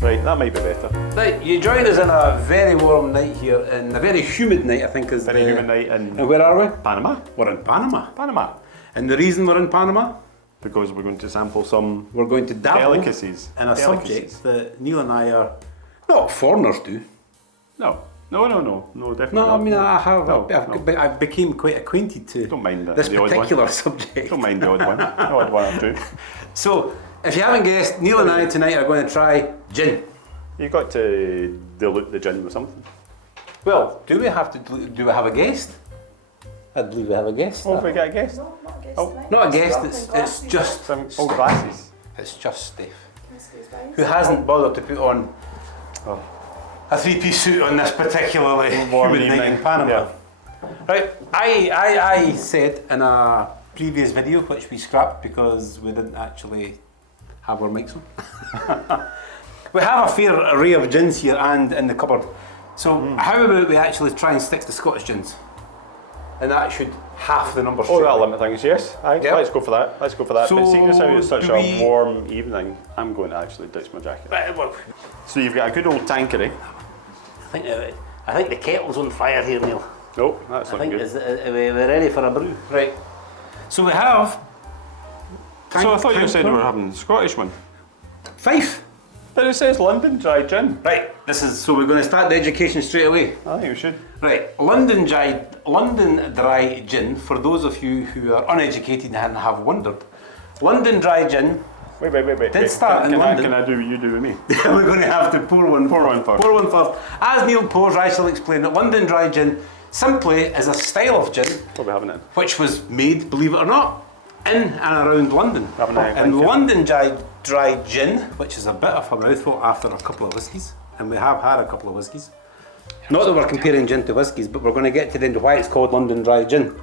Right, that might be better. Right, you join us on a very warm night here, and a very humid night, I think is Very humid night in And where are we? Panama. We're in Panama. Panama. And the reason we're in Panama? Because we're going to sample some We're going to dabble delicacies. in a Delicacies. subject that Neil and I are not foreigners to. No, definitely No, not. I mean I have. No, I became quite acquainted to Don't mind this the odd particular one. subject. Don't mind the odd one. The odd one or two. So, if you haven't guessed, Neil and I tonight are going to try gin. You've got to dilute the gin with something. Well, do we have a guest? I believe we have a guest. Oh, have we got a guest? No, not a guest. Oh. tonight. Not a guest. Just It's just Some old glasses. It's just Steve, Excuse me. who hasn't bothered to put on Oh. a three-piece suit on this particularly Warm humid night evening. in Panama. Yeah. Right, I said in a previous video, which we scrapped because we didn't actually have our mics on. We have a fair array of gins here and in the cupboard. So how about we actually try and stick to Scottish gins? And that should half the number. Oh, straight that'll away. limit things, yes. Aye, Yep. let's go for that. Let's go for that. So, but seeing as how it's such do a we- warm evening, I'm going to actually ditch my jacket. Right, well, So you've got a good old Tanqueray. I think the kettle's on fire here, Neil. Nope, that's I not think good. we're ready for a brew. Right. So we have. So I thought you said we were having a Scottish one. Fife. But it says London Dry Gin. Right. So we're going to start the education straight away. I think we should. Right. London Dry Gin. For those of you who are uneducated and have wondered, London Dry Gin. Wait. Did start in London. Can I do what you do with me? We're going to have to pour one. Pour one first. Pour one first. As Neil pours, I shall explain that London Dry Gin simply is a style of gin What are we having it? which was made, believe it or not, in and around London. Having it, And thank you. London Dry Gin, which is a bit of a mouthful after a couple of whiskies, and we have had a couple of whiskies. Not that we're comparing gin to whiskies, but we're going to get to the end of why it's called London Dry Gin.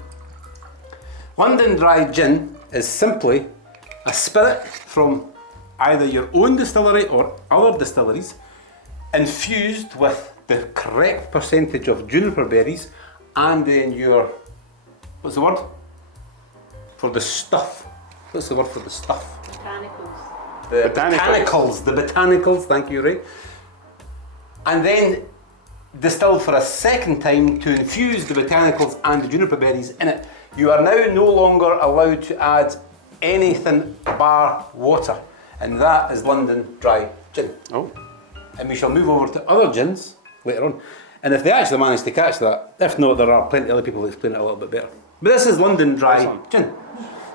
London Dry Gin is simply a spirit from either your own distillery or other distilleries, infused with the correct percentage of juniper berries, and then your, what's the word? For the stuff. What's the word for the stuff? Botanicals. The Botanicals. The botanicals, thank you, Ray. And then distilled for a second time to infuse the botanicals and the juniper berries in it. You are now no longer allowed to add anything bar water, and that is London Dry Gin. Oh. And we shall move over to other gins later on. And if they actually manage to catch that, if not, there are plenty of other people that explain it a little bit better. But this is London Dry Excellent. Gin.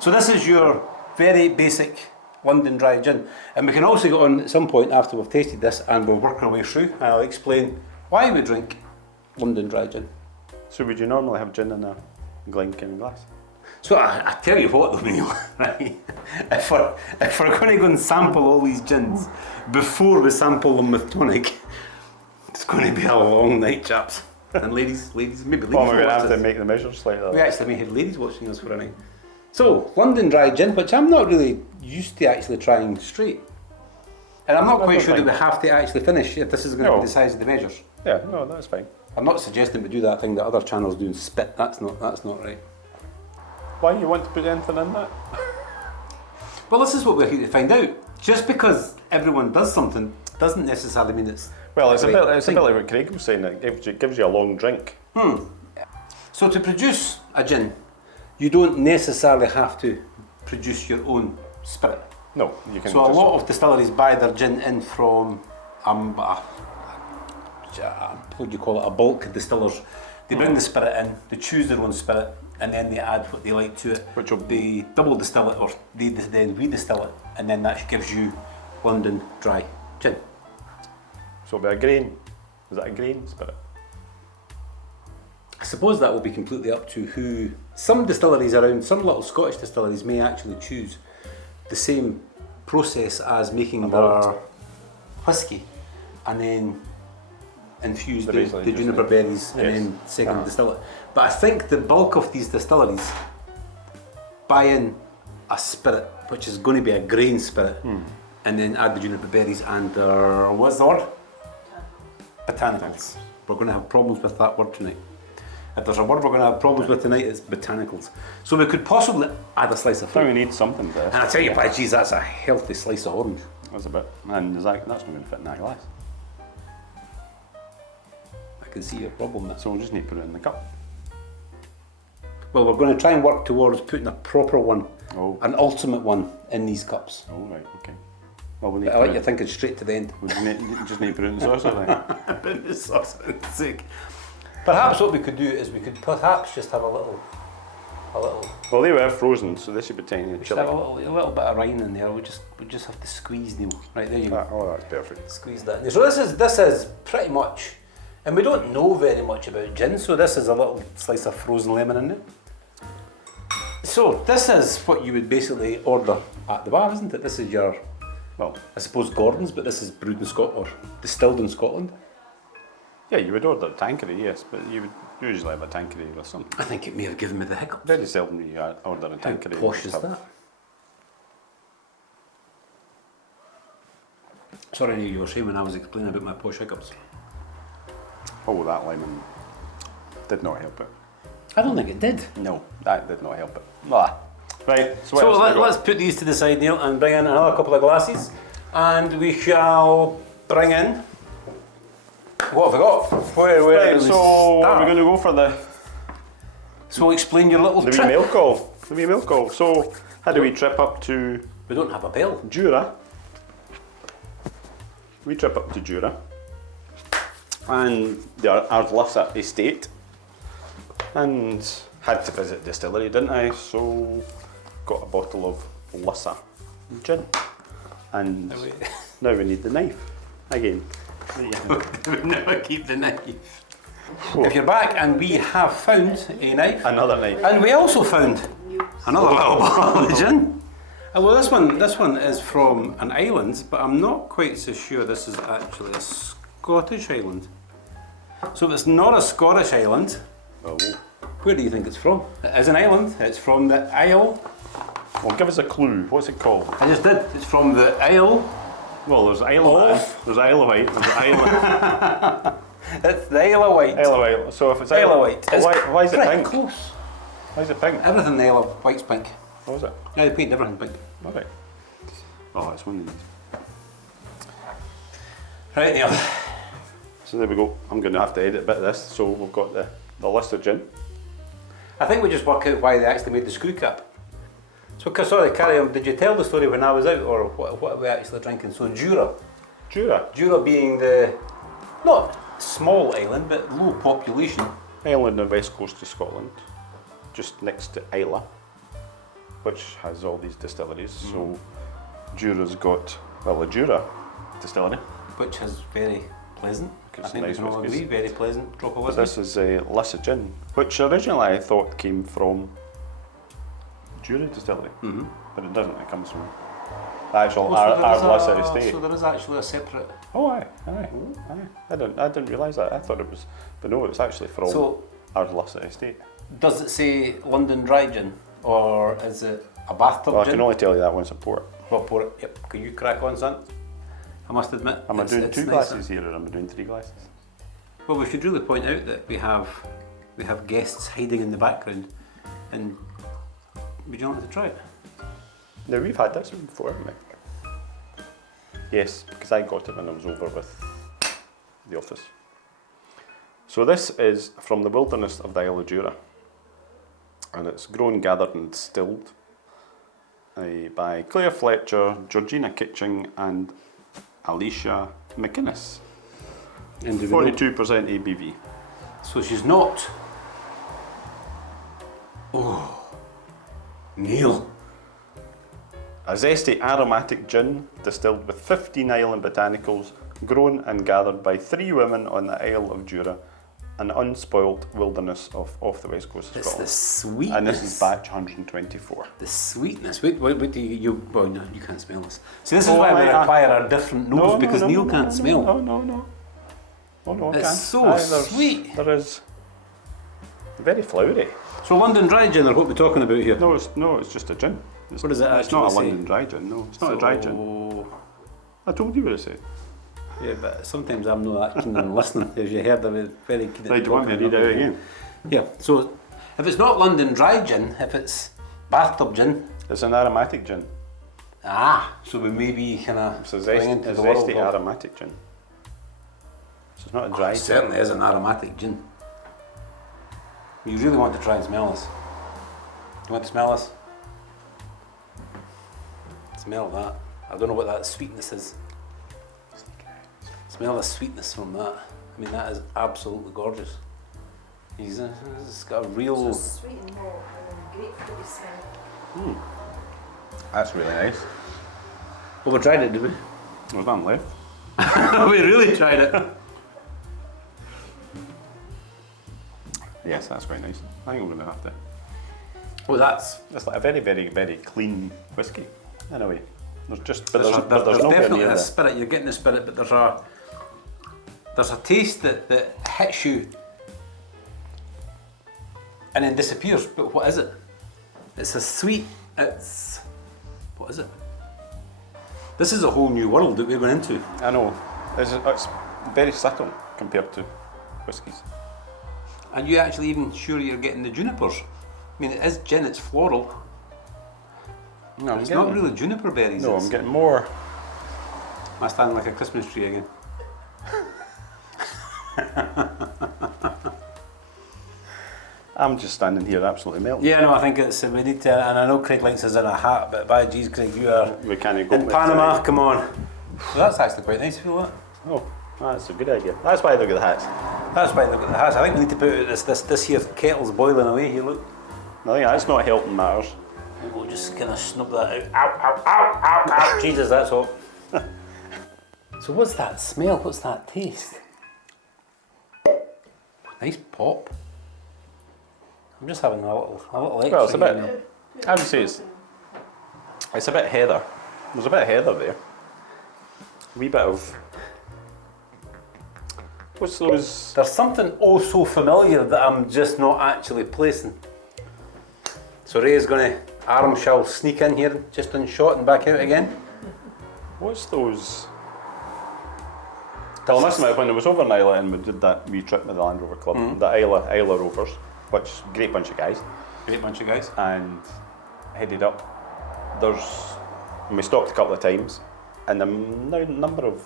So this is your very basic London Dry Gin. And we can also go on at some point after we've tasted this and we'll work our way through and I'll explain why we drink London Dry Gin. So would you normally have gin in a Glencairn glass? So I tell you what though, Neil, right? If we're going to go and sample all these gins before we sample them with tonic, it's going to be a long night, chaps. And ladies, maybe ladies. Well, we're going to watch have to this. make the measures like that. We actually may have ladies watching us for a night. So, London Dry Gin, which I'm not really used to actually trying straight. And I'm not That's quite not sure that fine. we have to actually finish if this is going to No. be the size of the measures. Yeah, no, that's fine. I'm not suggesting we do that thing that other channels do and spit. That's not right. Why you want to put anything in that? Well, this is what we're here to find out. Just because everyone does something doesn't necessarily mean it's Well, it's a the bit right thing. like what Craig was saying. It gives you a long drink. So to produce a gin, you don't necessarily have to produce your own spirit. No, you can. So a just, lot of distilleries buy their gin in from what do you call it, a bulk distillers. They bring the spirit in, they choose their own spirit, and then they add what they like to it. Which will- they double distill it, or they then redistill it, and then that gives you London Dry Gin. So it'll be a grain. Is that a grain spirit? I suppose that will be completely up to who. Some distilleries around, some little Scottish distilleries may actually choose the same process as making their malt. whisky, and then infuse They're the basically just juniper like- berries and yes. then second distill it. But I think the bulk of these distilleries buy in a spirit, which is going to be a grain spirit, and then add the juniper berries and what's the word? Botanicals. We're going to have problems with that word tonight. If there's a word we're going to have problems with tonight, it's botanicals. So we could possibly add a slice of I think fruit. we need something there. And I tell you, by geez, that's a healthy slice of orange. That's a bit. And that's not going to fit in that glass. I can see your problem there. So we'll just need to put it in the cup. Well, we're going to try and work towards putting a proper one, Oh. an ultimate one, in these cups. Oh, right, okay. Well, we'll need I to like put you it- thinking straight to the end. we just need to put it in the saucer then. Put the sauce in the sink. Perhaps what we could do is we could perhaps just have a little. Well, they were frozen, so this should be tiny and Just have chilly. a little bit of rind in there. We just have to squeeze, Neil. Right there you go. Oh, that's perfect. Squeeze that in there. So this is pretty much, and we don't know very much about gin, so this is a little slice of frozen lemon in there. So this is what you would basically order at the bar, isn't it? This is your, Well, I suppose Gordon's, but this is brewed in Scotland or distilled in Scotland. yeah, you would order a Tanqueray, yes, but you would usually have a Tanqueray with something. I think it may have given me the hiccups. Very seldom do you order a How Tanqueray. posh is that? Sorry, Neil, you were saying when I was explaining about my posh hiccups. Oh, that lemon did not help it. I don't think it did. No, that did not help it. Ah. Right, so, what So else have we got? let's put these to the side, Neil, and bring in another couple of glasses, and we shall bring in. What have we got? Where Right, do we so start? we're going to go for the So explain your little wee trip. mail call. The wee mail call. So, had a wee trip up to We don't have a bell. Jura. We trip up to Jura. And the Ardlussa estate. And had to visit distillery, didn't I? So, got a bottle of Lussa Gin. And now we need the knife again. We never keep the knife. If you're back, and we have found a knife, Another knife. and we also found another little bottle of gin. And well, this one is from an island, but I'm not quite so sure this is actually a Scottish island. So if it's not a Scottish island, Oh. where do you think it's from? It is an island. It's from the Isle. Well, give us a clue. What's it called? I just did. It's from the Isle. Well, there's Isle of there's Isle of Wight, there's Isle of It's the Isle of Wight. Isle of Wight. So if it's Isle of Wight. Oh, why is it pretty pink? close. Why is it pink? Everything in the Isle of Wight's pink. What was it? Yeah, they paint everything pink. All right. Oh, it's one of these. Right, Neil. So there we go. I'm going to have to edit a bit of this. So we've got the list of gin. I think we just work out why they actually made the screw cap. So, sorry, carry on. Did you tell the story when I was out, or what are we actually drinking? So, Jura. Jura being the, not small island, but low population. Island on the west coast of Scotland, just next to Islay, which has all these distilleries. So Jura's got, well, the Jura distillery. Which is very pleasant. I It's think nice we can all whiskies. agree, very pleasant. Drop of But whiskey. this is Lussa Gin, which originally I thought came from Jura distillery, but it doesn't. It comes from the actual Ardlussa estate. So there is actually a separate. Oh, aye. I didn't realise that. I thought it was, but no, it's actually from So- Ardlussa estate. Does it say London Dry Gin, or is it a bathtub Well, I gin? can only tell you that one's a port. Well, pour it. Yep. Can you crack on, son? I must admit. Am I doing two nicer. glasses here, or am I doing 3 glasses? Well, we should really point out that we have guests hiding in the background, and would you like to try it? Now we've had this one before, haven't we? Yes, because I got it when I was over with the office. So this is from the wilderness of the Isle of Jura, and it's grown, gathered and distilled by Claire Fletcher, Georgina Kitching and Alicia McInnes. And do we know- 42% ABV. So she's not. Oh, Neil. A zesty aromatic gin distilled with 15 island botanicals, grown and gathered by 3 women on the Isle of Jura, an unspoilt wilderness off the west coast of It's the Scotland. sweetness. And this is batch 124. The sweetness. Wait do you? Well, no, you can't smell this. See, this is Oh, why we I- require a different nose because Neil can't smell. No. Oh no, I It's can't. so there's- sweet. There is very flowery. So London Dry Gin, or what we're talking about here? No, it's just a gin. It's, What does it It's not a actually say? London dry gin. No, it's not a dry gin. I told you what it said. Yeah, but sometimes I'm not that keen on listening. As you heard, I was very keen. Right, do you want me to read it out again? Yeah. So, if it's not London Dry Gin, if it's bathtub gin, It's an aromatic gin. So we may be kind of It's a zesty aromatic gin. So it's not a dry It gin. certainly is an aromatic gin. You really want to try and smell this. You want to smell this? Smell that. I don't know what that sweetness is. Smell the sweetness from that. I mean, that is absolutely gorgeous. It's got a real... So sweet and malt and grapefruity smell. That's really nice. Well, we tried it, did we? There's none left. We really tried it. Yes, that's quite nice. I think we're going to have to. Well, that's... It's like a very, very, very clean whiskey, in a way. There's just, but There's there's nowhere definitely near a the- spirit, you're getting the spirit, but there's a taste that hits you and then disappears. But what is it? It's a sweet, what is it? This is a whole new world that we're going into. I know. It's very subtle compared to whiskies. And you actually even sure you're getting the junipers. I mean, it is gin, it's floral. No, It's not really juniper berries. No, I'm getting more. Am I standing like a Christmas tree again? I'm just standing here absolutely melting. Yeah, no, I think it's, we need to, and I know Craig likes us in a hat, but by geez, Craig, you are We can't go in with Panama, it. come on. Well, that's actually quite nice, feel that? Oh, that's a good idea. That's why I look at the hats. That's why look at the hats. I think we need to put out this here kettle's boiling away here, look. I think that's not helping matters. We'll just kind of snub that out. Ow, ow, ow, ow, ow. Jesus, that's hot. So what's that smell? What's that taste? Nice pop. I'm just having a little extra. Well, it's a bit. here. I would say it's a bit heather. There's a bit of heather there. A wee bit of. What's those? There's something oh so familiar that I'm just not actually placing. So Ray's gonna, Aram shall sneak in here just in shot and back out again. What's those? Tell us about when I was over in Islay and we did that wee trip with the Land Rover Club, the Isle Rovers, which is a great bunch of guys, Great bunch of guys. and headed up. And we stopped a couple of times, and the number of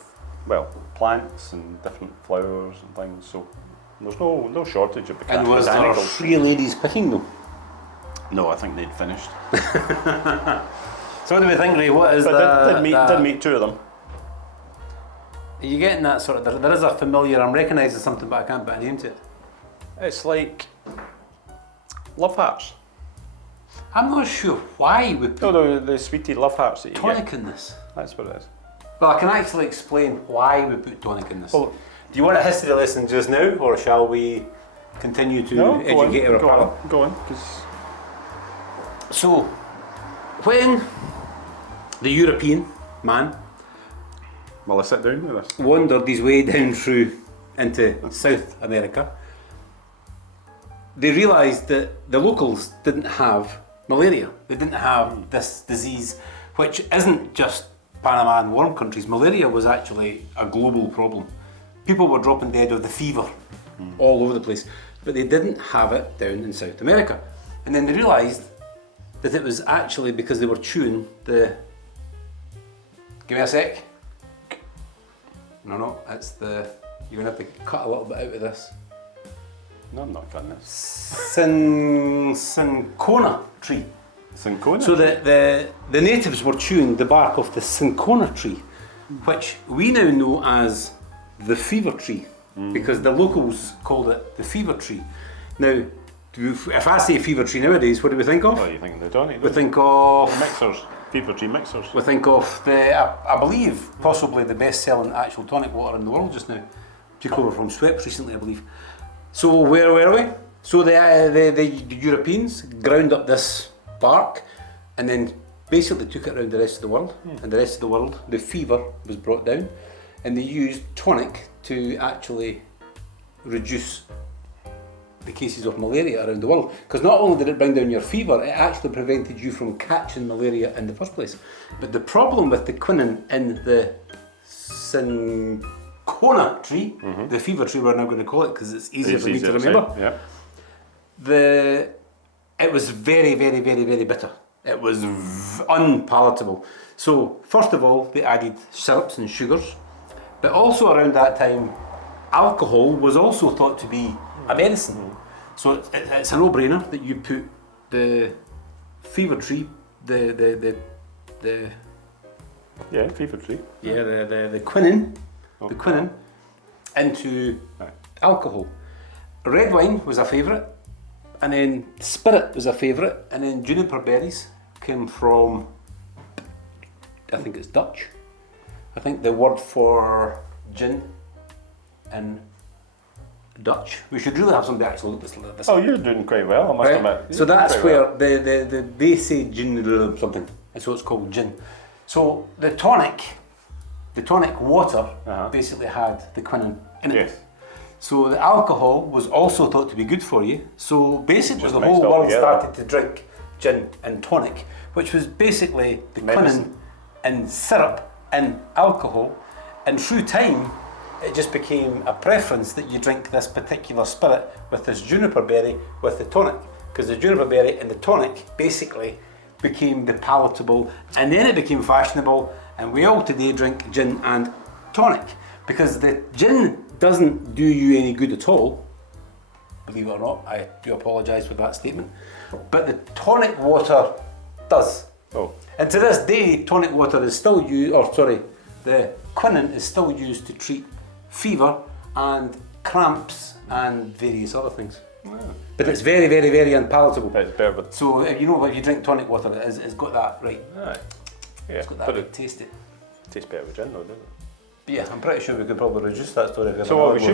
plants and different flowers and things. So there's no shortage of And was there botanicals. 3 ladies picking them? No, I think they'd finished. So what do we think, Ray? What is But that? did meet two of them. Are you getting that sort of, there is a familiar, I'm recognising something but I can't put a name to it. It's like love hearts. I'm not sure why we put No, the sweetie love hearts that you tonic get. in this. That's what it is. Well, I can actually explain why we put tonic in this. Well, do you want a history lesson just now, or shall we continue to educate our palate? Go on, 'cause So, when the European man well, I sit down with this. wandered his way down through into South America, they realised that the locals didn't have malaria. They didn't have this disease, which isn't just Panama and warm countries. Malaria was actually a global problem. People were dropping dead of the fever all over the place, but they didn't have it down in South America. And then they realised that it was actually because they were chewing the... Give me a sec. No, it's the... You're going to have to cut a little bit out of this. No, I'm not cutting this. Cinchona tree. Cinchona. So the natives were chewing the bark of the cinchona tree, which we now know as the fever tree, because the locals called it the fever tree. Now, if I say fever tree nowadays, what do we think of? What are you thinking? The tonic? We think of Mixers. Fever tree mixers. We think of I believe, possibly the best-selling actual tonic water in the world just now. Took over from Schweppes recently, I believe. So where were we? So the Europeans ground up this bark and then basically took it around the rest of the world. And the rest of the world, the fever was brought down, and they used tonic to actually reduce the cases of malaria around the world. Because not only did it bring down your fever, it actually prevented you from catching malaria in the first place. But the problem with the quinine in the cinchona tree, the fever tree we're now going to call it because it's easier for me to remember, Yeah. it was very, very, very, very bitter. It was unpalatable. So first of all, they added syrups and sugars, but also around that time, alcohol was also thought to be a medicine. So it's a no-brainer that you put the fever tree, the fever tree. yeah, the quinine, the quinine, into alcohol. Red wine was a favourite, and then spirit was a favourite, and then juniper berries came from, I think it's Dutch. I think the word for gin in Dutch. We should really have somebody actually look this Oh, you're doing quite well, I must admit. So that's Quite where they say gin something, and so it's called gin. So the tonic water basically had the quinine in it. Yes. So the alcohol was also thought to be good for you. So basically Just the mixed whole all world together. started to drink gin and tonic, which was basically the Medicine. quinine and syrup and alcohol. And through time, it just became a preference that you drink this particular spirit with this juniper berry with the tonic, because the juniper berry and the tonic basically became the palatable, and then it became fashionable, and we all today drink gin and tonic, because the gin doesn't do you any good at all, believe it or not. I do apologise for that statement, but the tonic water does. Oh. And to this day, tonic water is still used, the quinine is still used to treat fever and cramps and various other things. But it's very, very, very unpalatable. It's better with... So if you drink tonic water, it's got that right. Aye. Yeah, It's got that but right it taste it. tastes better with gin though, doesn't it? But yeah, I'm pretty sure we could probably reduce that story. if So what we another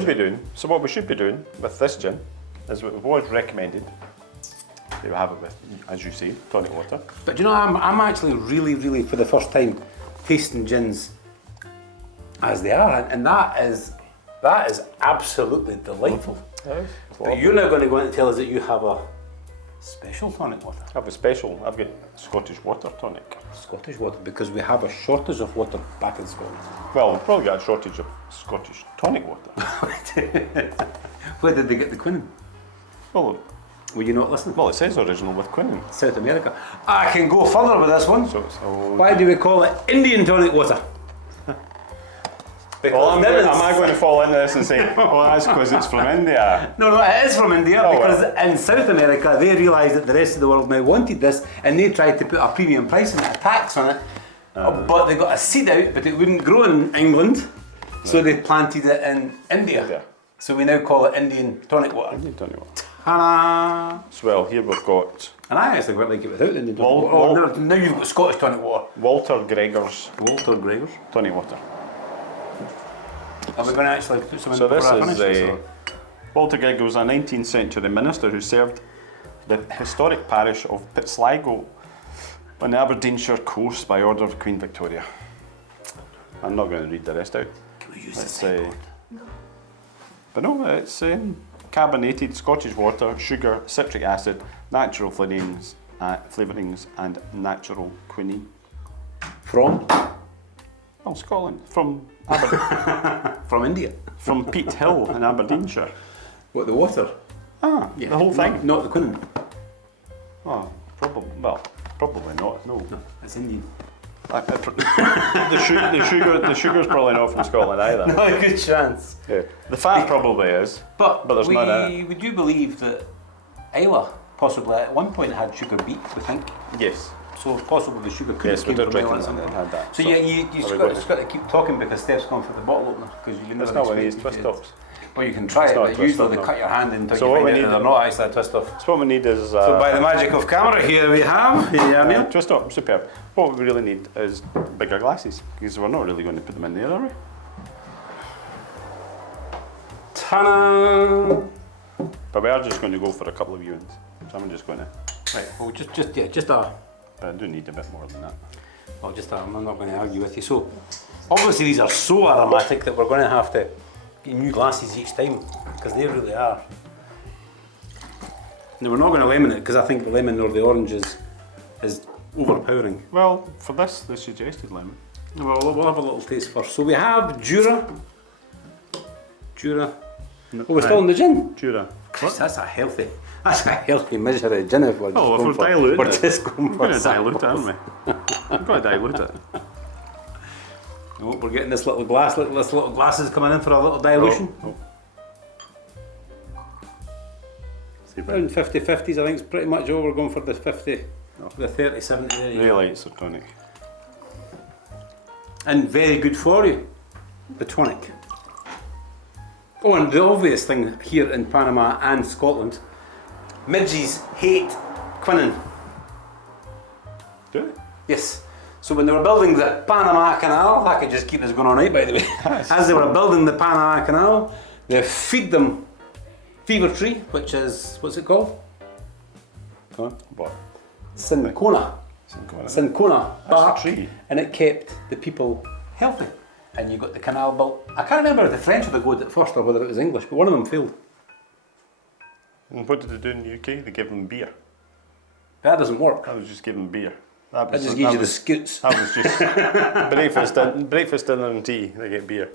should be doing with this gin is what was recommended. You have it with, as you say, tonic water. But you know, I'm actually really, for the first time, tasting gins as they are, and that is absolutely delightful. But you're now going to go in and tell us that you have a special tonic water. I have a special. I've got Scottish water tonic. Scottish water, because we have a shortage of water back in Scotland. Well, we've probably got a shortage of Scottish tonic water. Where did they get the quinine? well, Were you not listening? it says original with quinine. South America. I can go further with this one. So it's Why do we call it Indian tonic water? Well, am I going to fall into this and say, oh, that's because it's from India? No, it is from India, Oh, because well. in South America they realised that the rest of the world now wanted this, and they tried to put a premium price on it, a tax on it, but they got a seed out, but it wouldn't grow in England, so they planted it in India. Yeah. So we now call it Indian tonic water. Indian tonic water. Ta-da! So, well, here we've got And I actually quite like it without Indian tonic Wal- water. Wal- Now you've got Scottish tonic water. Walter Gregor's Walter Gregor. tonic water. Are we going to actually put some in So this before I is finish this, or? Walter Gregor was a 19th century minister who served the historic parish of Pitsligo on the Aberdeenshire coast by order of Queen Victoria. I'm not going to read the rest out. Can we use Let's this? say, but no, it's carbonated Scottish water, sugar, citric acid, natural flavourings, and natural quinine. From? Oh, Scotland, from Aberdeen, From India. from Peat Hill in Aberdeenshire. What, the water? Ah, the whole thing. Not the quinine. Oh, probably not. No. No, it's Indian. The sugar's probably not from Scotland either. Not a good chance. Yeah. The fat probably is, But there's we, none in it. we do believe that Isla possibly at one point had sugar beet, we think. Yes. So it's possible the sugar could Yes, have we came did from reckon Isla. that it had that. So yeah, Are you've we got, going just got to keep talking because Steph's gone for the bottle opener. Because you It's not one of these twist offs. Well, you can try It's it, not a but twist usually off, they no. cut your hand until So you what find we out need that they're is- not actually a twist off. So what we need is... So by the magic of camera, here we have. Yeah, Neil. twist off, superb. What we really need is bigger glasses, because we're not really going to put them in there, are we? Ta-da! But we are just going to go for a couple of viewings. So I'm just going to... Right, well, just a... But I do need a bit more than that. Well, I'm not going to argue with you. So, obviously these are so aromatic that we're going to have to get new glasses each time, because they really are. Now we're not going to lemon it, because I think the lemon or the orange is overpowering. Well, for this, the suggested lemon. Well, we'll have a little taste first. So we have Jura. Oh, we're still in the gin. Jura. Christ, that's a healthy. That's a healthy measure of gin if we're Oh, if going we're for, diluting we're it. just going We're for going to dilute it, samples. aren't we? We've got to dilute it. Oh, we're getting this little glass. Look, this little glass is coming in for a little dilution. Oh. Around 50-50s, I think it's pretty much over. We're going for the 50, the 30-70 there. you go. Really, it's a tonic. And very good for you, the tonic. Oh, and the obvious thing here in Panama and Scotland, midges hate quinine. Do it. Yes. So when they were building the Panama Canal, I could just keep this going all night by the way. As they were building the Panama Canal, they feed them fever tree, which is, what's it called? Come on. What? Cinchona. Cinchona That's bark, a tree. and it kept the people healthy. And you got the canal built. I can't remember if the French were the good at first or whether it was English, but one of them failed. And what did they do in the UK? They gave them beer. That doesn't work. I was just giving beer. That just gives you the scoots. That was just breakfast, dinner and tea. They get beer.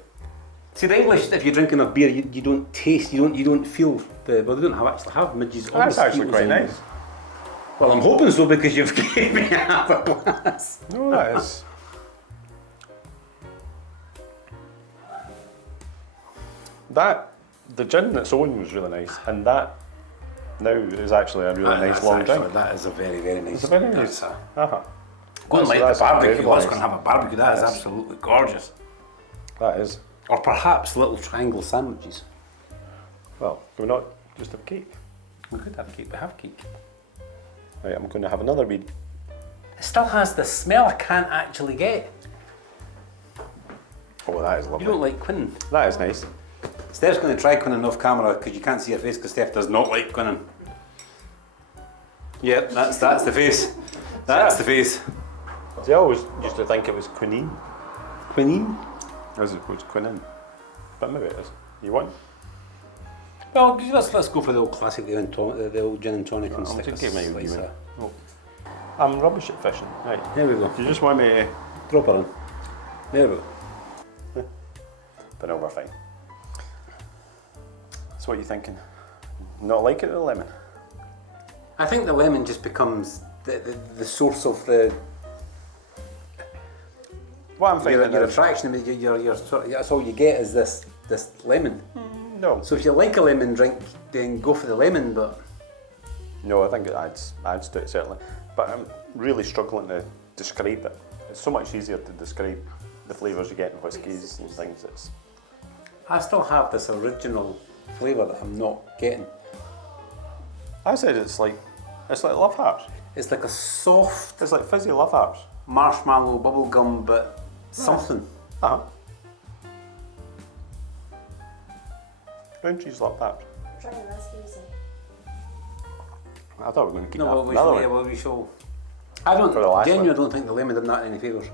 See, the English, if you drink enough beer, you don't taste, you don't feel the. Well, they don't actually have midges. on That's the actually skews quite anymore. nice. Well, I'm hoping so because you've given me half a glass. No, that is. That, the gin on its own was really nice, and that now is actually a really nice long drink. That is a very, very nice. It's a very nice. That's Uh-huh. Going like That's the barbecue. incredible. I was going to have a barbecue. That is Yes. absolutely gorgeous. That is. Or perhaps little triangle sandwiches. Well, can we not just have cake? We could have cake. We have cake. Right, I'm going to have another wee. It still has the smell I can't actually get. Oh, that is You lovely. don't like quinine. That is nice. Steph's going to try quinine off camera because you can't see her face because Steph does not like quinine. Yep, that's the face. That's the face. See, I always used to think it was quinine, Quinine? as opposed to quinine. But maybe it is. You want? Well, let's go for the old classic, the old gin and tonic and I'll stick just a give me slice a of- oh. I'm rubbish at fishing. Right. There we go. You just want me to... Drop her in. There we go. But no, we're fine. So what are you thinking? Not like it, the lemon? I think the lemon just becomes the source of the What I'm thinking your is... attraction. Your sort of, that's all you get is this lemon. No. So if you like a lemon drink, then go for the lemon. But No, I think it adds to it, certainly. But I'm really struggling to describe it. It's so much easier to describe the flavours you get in whiskies and things. It's... I still have this original flavour that I'm not getting. I said it's like love hearts. It's like a soft It's like fizzy love hearts. marshmallow bubble gum, but something. Uh-huh. Brown cheese love hearts. Try this, Lucy. I thought we were going to keep No, that but for we another shall. one. Yeah, well, we shall. I don't. For the last Genuinely, I one. don't think the lemon did that any favours.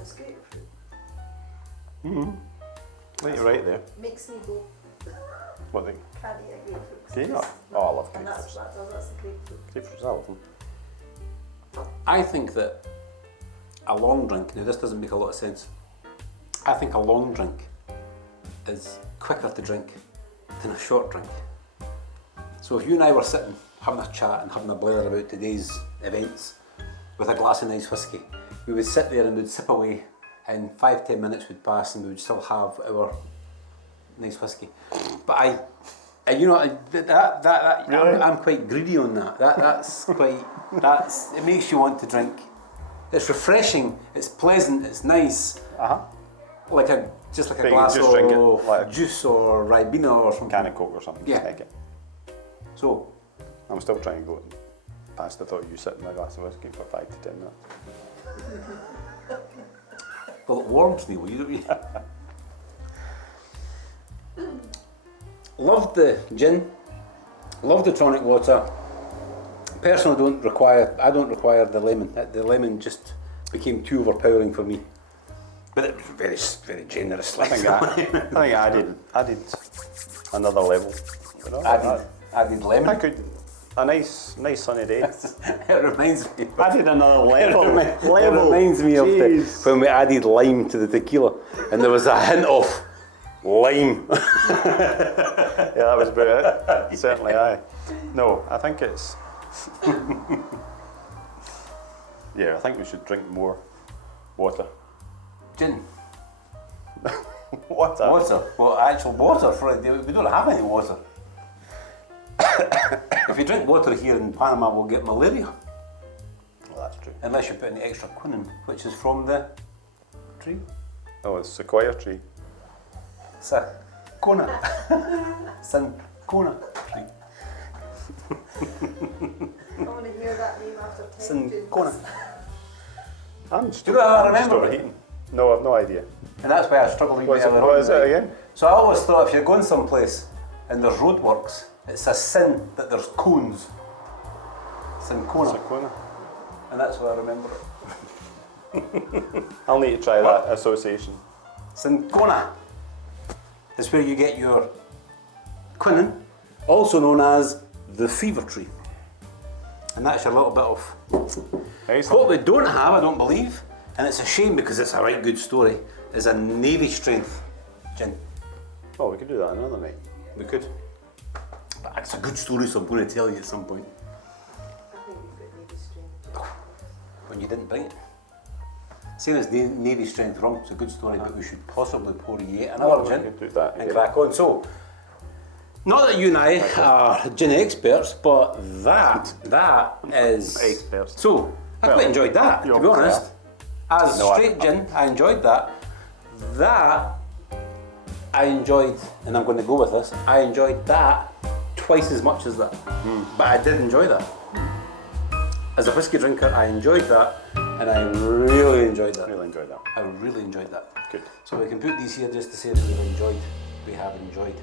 It's grapefruit. Wait, you're right there. Makes me go, What thing? can't eat a grapefruit. Do you not? Oh, I love And that's grapefruits. that's the grapefruit. Grapefruits, I love them. I think that a long drink. Now, this doesn't make a lot of sense. I think a long drink is quicker to drink than a short drink. So if you and I were sitting having a chat and having a blather about today's events with a glass of nice whisky, we would sit there and we'd sip away, and 5-10 minutes would pass and we would still have our nice whisky. But you know, that Really? I'm quite greedy on that. That's it makes you want to drink. It's refreshing, it's pleasant, it's nice. Uh-huh. Just like a But you glass just drink it of like a juice or Ribena or something. Can of Coke or something. Yeah. Just make it. So, I'm still trying to go past the thought of you sitting in a glass of whiskey for 5 to 10 minutes. well, it warms me. Love the gin, love the tonic water. Personally, I don't require the lemon. The lemon just became too overpowering for me. But it was very, very generous. I think I added another level. You know, Added lemon. I could, a nice sunny day. It reminds me. Added another level. It reminds me of when we added lime to the tequila, and there was a hint of Lime. Yeah, that was about it. Certainly, aye. No, I think it's. Yeah, I think we should drink more water. Gin. Water? Water. Well, actual water. We don't have any water. If you drink water here in Panama, we'll get malaria. Well, that's true. Unless you put any extra quinine, which is from the tree. Oh, it's sequoia tree. Sacona. Sancona tree. I want to hear that name after 10 gins. Sancona. I'm just, Do you know how I I'm just remember it? overheating. No, I've no idea. And that's why I struggle to get What is it again? So I always thought if you're going someplace and there's roadworks, it's a sin that there's cones. Sancona. Sequoia. And that's why I remember it. I'll need to try that association. Sancona is where you get your quinine, also known as the fever tree. And that's your little bit of what we don't have, I don't believe, and it's a shame because it's a right good story, is a Navy strength gin. Oh, we could do that another night. We could. But it's a good story, so I'm going to tell you at some point. I think we've got Navy strength. When you didn't bring it. Same as Navy strength rum, it's a good story, but we should possibly pour yet another we gin could do that, and yeah. crack on. So, not that you and I are gin experts, but that is... Experts. So, I Well, quite enjoyed that, you to be obviously honest. As No, straight gin, I enjoyed that. That, I enjoyed, and I'm going to go with this, I enjoyed that twice as much as that. But I did enjoy that. As a whiskey drinker, I enjoyed that, and I really enjoyed that. Really enjoyed that. I really enjoyed that. Good. So we can put these here just to say that we have enjoyed.